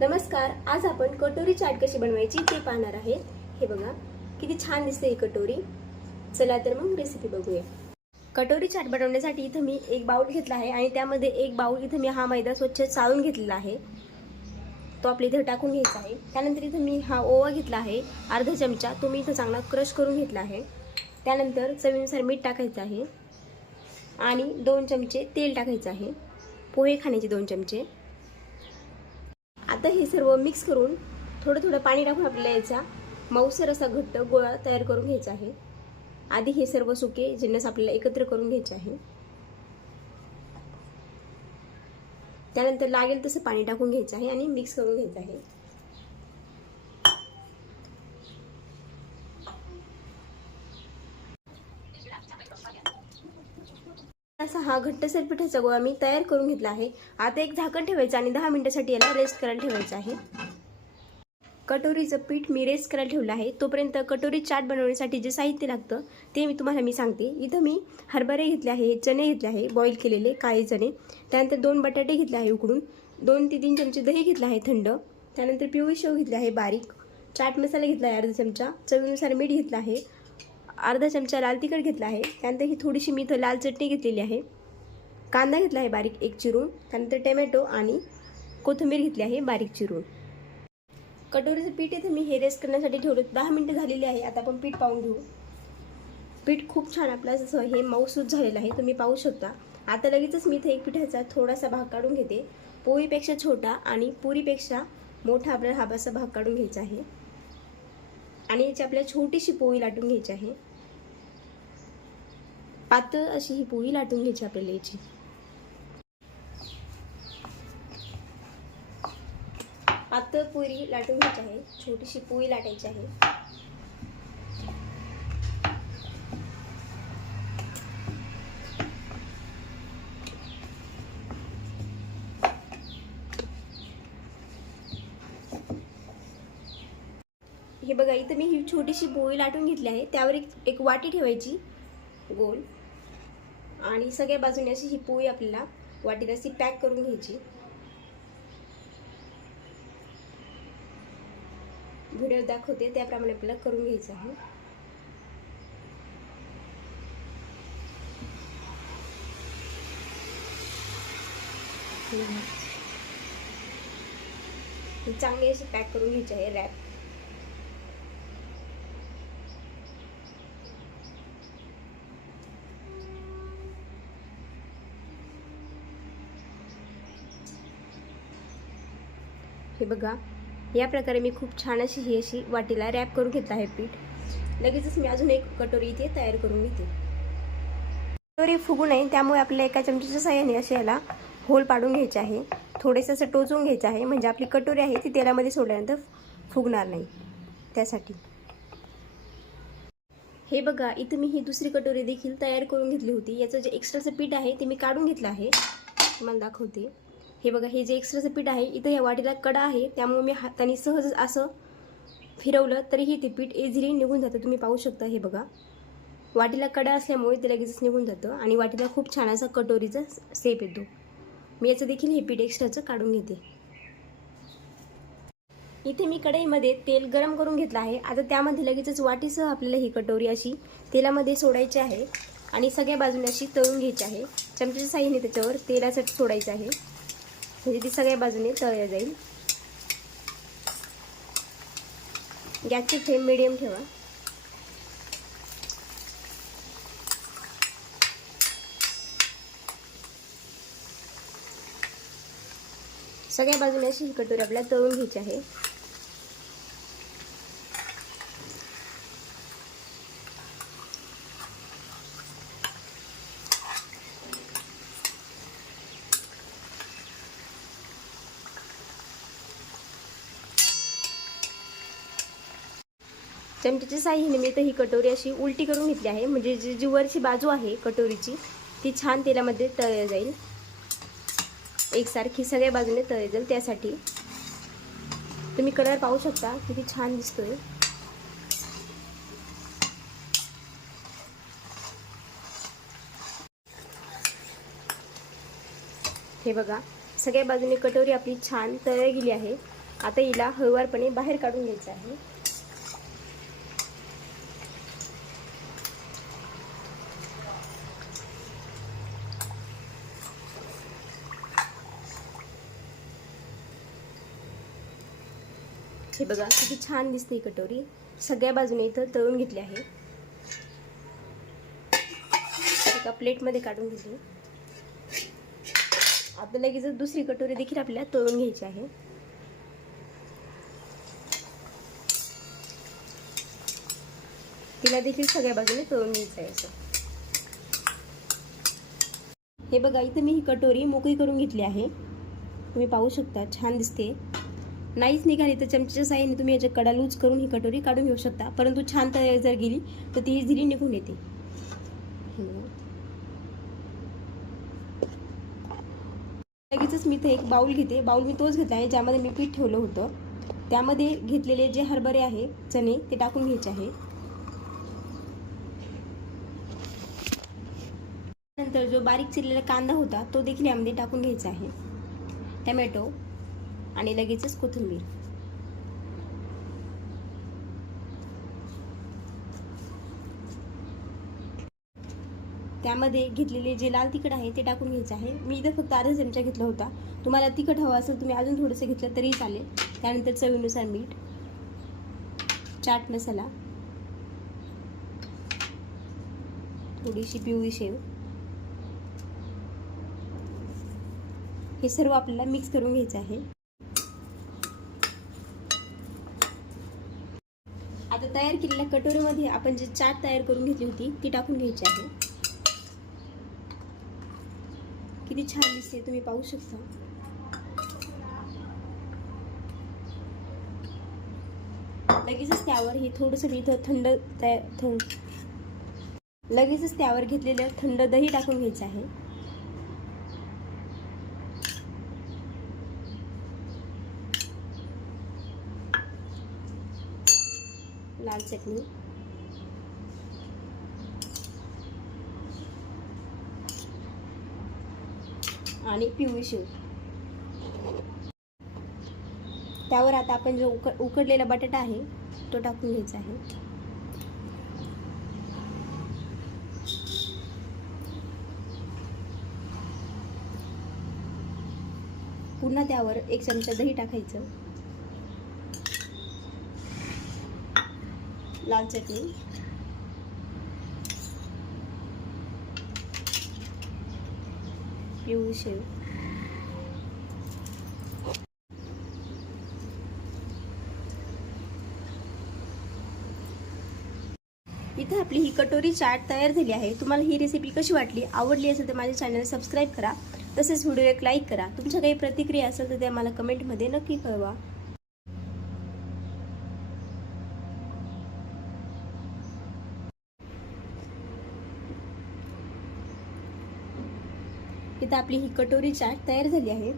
नमस्कार. आज आपण कटोरी चाट कशी बनवायची ते पाहणार आहे. हे बघा किती छान दिसते ही कटोरी. चला तर मग रेसिपी बघूया. कटोरी चाट बनवण्यासाठी इथं मी एक बाउल घेतला आहे आणि त्यामध्ये एक बाउल इथं मी हा मैदा स्वच्छ चाळून घेतलेला आहे. तो आपल्या इथे टाकून घ्यायचा आहे. त्यानंतर इथं मी हा ओवा घेतला आहे अर्धा चमचा. तो मी इथं चांगला क्रश करून घेतला आहे. त्यानंतर चवीनुसार मीठ टाकायचं आहे आणि 2 चमचे तेल टाकायचं आहे. पोहे खाण्याचे 2 चमचे. आता हे सर्व मिक्स करून थोडं थोडं पाणी टाकून आपल्याला याचा मऊसर असा घट्ट गोळा तयार करून घ्यायचा आहे. आधी हे सर्व सुके जिन्नस आपल्याला एकत्र करून घ्यायचे आहे. त्यानंतर लागेल तसं पाणी टाकून घ्यायचं आहे आणि मिक्स करून घ्यायचं आहे. असा हा घट्टसर पिठाचा गोळा मी तयार करून घेतला आहे. आता एक झाकण ठेवायचं आणि 10 मिनिटांसाठी याला रेस्ट करायला ठेवायचं आहे. कटोरीचं पीठ मी रेस्ट करायला ठेवलं आहे. तोपर्यंत कटोरी चाट बनवण्यासाठी जे साहित्य लागतं ते मी सांगते. इथं मी हरभरे घेतले आहे, चणे घेतले आहे बॉईल केलेले काळे चणे. त्यानंतर 2 बटाटे घेतले आहे उकडून. 2 ते 3 चमचे दही घेतला आहे थंड. त्यानंतर पिवळी शेव घेतली आहे बारीक. चाट मसाला घेतला आहे अर्धा चमचा. चवीनुसार मीठ घेतलं आहे. अर्धा चमचा लाल तिखट घेतला आहे. त्यानंतर ही थोडीशी मी इथं लाल चटणी घेतलेली आहे. कांदा घेतला आहे बारीक एक चिरून. त्यानंतर टोमॅटो आणि कोथिंबीर घेतली आहे बारीक चिरून. कटोरीचं पीठ इथे मी हे रेस्ट करण्यासाठी ठेवलं. 10 मिनिटं झालेली आहे. आता आपण पीठ पाहून घेऊ. पीठ खूप छान आपलं जसं हे मऊसूत झालेलं आहे, तुम्ही पाहू शकता. आता लगेचच मी इथे एक पिठाचा थोडासा भाग काढून घेते. पोळीपेक्षा छोटा आणि पुरीपेक्षा मोठा आपल्याला हा असा भाग काढून घ्यायचा आहे आणि याची आपल्याला छोटीशी पोळी लाटून घ्यायची आहे. पातळ अशी ही पोळी लाटून घ्यायची आपल्याला याची. पातळ पोळी लाटून घ्यायची आहे. छोटीशी पोळी लाटायची आहे. हे बघा इथं मी ही छोटीशी पोळी लाटून घेतली आहे. त्यावर एक वाटी ठेवायची गोल आणि सगळ्या बाजूने अशी ही पोळी आपल्याला वाटीला अशी पॅक करून घ्यायची. व्हिडिओ दाखवते त्याप्रमाणे आपल्याला करून घ्यायचं आहे. चांगली अशी पॅक करून घ्यायची आहे रॅप. हे बघा या प्रकारे मी खूप छान अशी वाटीला रॅप करून घेतला आहे पीठ. लगेचच मी अजून एक कटोरी इथे तयार करून घेते. कटोरी फुगू नये त्यामुळे आपल्याला एका चमच्याच्या साहाय्याने असे याला होल पाडून घ्यायचे आहे. थोडेसे असं टोचून घ्यायचं आहे म्हणजे आपली कटोरी आहे ती तेलामध्ये सोडल्यानंतर फुगणार नाही त्यासाठी. हे बघा इथं मी ही दुसरी कटोरी देखील तयार करून घेतली होती. याचं जे एक्स्ट्राचं पीठ आहे ते मी काढून घेतलं आहे. तुम्हाला दाखवते. हे बघा हे जे एक्स्ट्राचं पीठ आहे इथं या वाटीला कडा आहे त्यामुळे मी हाताने सहज असं फिरवलं तरीही ते पीठ इझिली निघून जातं. तुम्ही पाहू शकता. हे बघा वाटीला कडा असल्यामुळे ते लगेचच निघून जातं आणि वाटीला खूप छान असा कटोरीचा शेप येतो. मी याचं देखील हे पीठ एक्स्ट्राचं काढून घेते. इथे मी कढईमध्ये तेल गरम करून घेतलं आहे. आता त्यामध्ये लगेचच वाटीसह आपल्याला ही कटोरी अशी तेलामध्ये सोडायची आहे आणि सगळ्या बाजूने अशी तळून घ्यायची आहे. चमच्याच्या साहाय्याने त्याच्यावर तेलासाठी सोडायचं आहे म्हणजे ती सगळ्या बाजूने तळल्या जाईल. गॅसची फ्लेम मिडियम ठेवा. सगळ्या बाजूने अशी ही कटोरी आपल्याला तळून घ्यायची आहे. चमच्याच्या साहाय्याने मी तर ही कटोरी अशी उलटी करून घेतली आहे म्हणजे जी वरची बाजू आहे कटोरीची ती छान तेलामध्ये तळली जाईल. एकसारखी सगळ्या बाजूने तळली जाईल त्यासाठी. तुम्ही कलर पाहू शकता किती छान दिसतोय. हे बघा सगळ्या बाजूने कटोरी आपली छान तळली गेली आहे. आता हिला हळूवारपणे बाहेर काढून घ्यायचं आहे. हे बघा किती छान दिसते कटोरी. सगळ्या बाजूने इथं तळून घेतली आहे. एका प्लेटमध्ये काढून घेतली. आता लगेच दुसरी कटोरी देखील आपल्याला तळून घ्यायची आहे. तिला देखील सगळ्या बाजूने तळून घ्यायचं आहे असं. हे बघा इथं मी ही कटोरी मोकळी करून घेतली आहे. तुम्ही पाहू शकता छान दिसते. नाहीच निघाली तर चमच्याच्या साहाय्याने तुम्ही याच्या कडा लूज करून ही कटोरी काढून घेऊ शकता. परंतु छान तयार जर गेली तर ती इझिली निघून येते. लगेचच मी इथे एक बाउल घेते. बाउल मी तोच घेतला आहे ज्यामध्ये मी पीठ ठेवलं होतं. त्यामध्ये घेतलेले जे हरभरे आहे चणे ते टाकून घ्यायचे आहे. नंतर जो बारीक चिरलेला कांदा होता तो देखील यामध्ये टाकून घ्यायचा आहे. टमॅटो आणि लगेचच कोथिंबीर. त्यामध्ये घेतलेले जे लाल तिखट आहे ते टाकून घ्यायचं आहे. मी इथं फक्त अर्धा चमचा घेतला होता. तुम्हाला तिखट हवं असेल तुम्ही अजून थोडंसं घेतलं तरी चालेल. त्यानंतर चवीनुसार मीठ, चाट मसाला, थोडीशी पिवळी शेव, हे सर्व आपल्याला मिक्स करून घ्यायचं आहे. आता तयार केलेल्या कटोरीमध्ये आपण जे चाट तयार करून घेतली होती ती टाकून घ्यायची आहे. किती छान दिसते तुम्ही पाहू शकता. लगेचच त्यावर हे थोडंसं इथं लगेचच त्यावर घेतलेलं थंड दही टाकून घ्यायचं आहे. लाल चटणी, आणि पिवळी शेव. त्यावर आता आपण जो उकडलेला बटाटा आहे तो टाकून घ्यायचा आहे. पुन्हा त्यावर एक चमचा दही टाकायचं. लाल चटणी, पिवळी शेव, इथे आपली ही कटोरी चाट तयार झाली आहे. तुम्हाला ही रेसिपी कशी वाटली, आवडली असेल तर माझ्या चॅनल सबस्क्राईब करा. तसेच व्हिडिओ एक लाईक करा. तुमच्या काही प्रतिक्रिया असेल तर त्या मला कमेंटमध्ये नक्की कळवा. इथं आपली ही कटोरी चाट तयार झाली आहे.